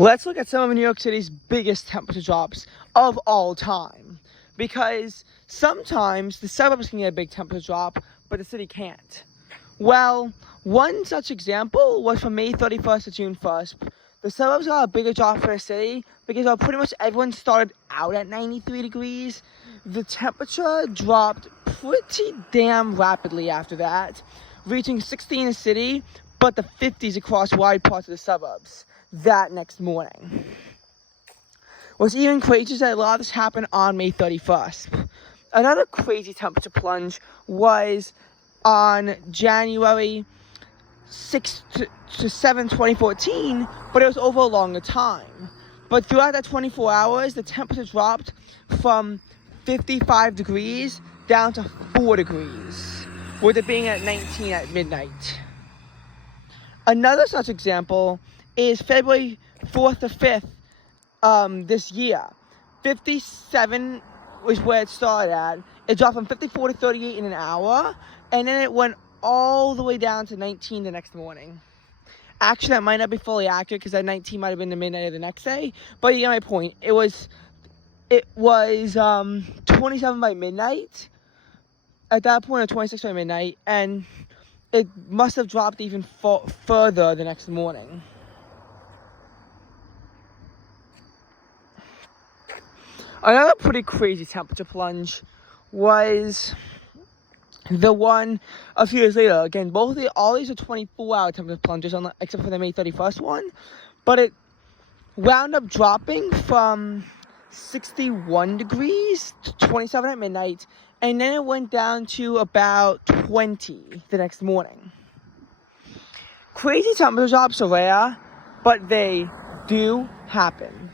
Let's look at some of New York City's biggest temperature drops of all time. Because sometimes the suburbs can get a big temperature drop, but the city can't. Well, one such example was from May 31st to June 1st. The suburbs got a bigger drop for the city because while pretty much everyone started out at 93 degrees, the temperature dropped pretty damn rapidly after that, reaching 60 in the city, but the 50s across wide parts of the suburbs that next morning. What's even crazier is that a lot of this happened on May 31st. Another crazy temperature plunge was on January 6th to 7th, 2014, but it was over a longer time. But throughout that 24 hours, the temperature dropped from 55 degrees down to 4 degrees, with it being at 19 at midnight. Another such example is February 4th to 5th this year. 57 was where it started at. It dropped from 54 to 38 in an hour, and then it went all the way down to 19 the next morning. Actually, that might not be fully accurate because that 19 might have been the midnight of the next day, but you get my point. It was 27 by midnight. At that point, or 26 by midnight, and it must have dropped even further the next morning. Another pretty crazy temperature plunge was the one a few years later. Again, all these are 24-hour temperature plunges, except for the May 31st one. But it wound up dropping from 61 degrees to 27 at midnight, and then it went down to about 20 the next morning. Crazy temperature drops are rare, but they do happen.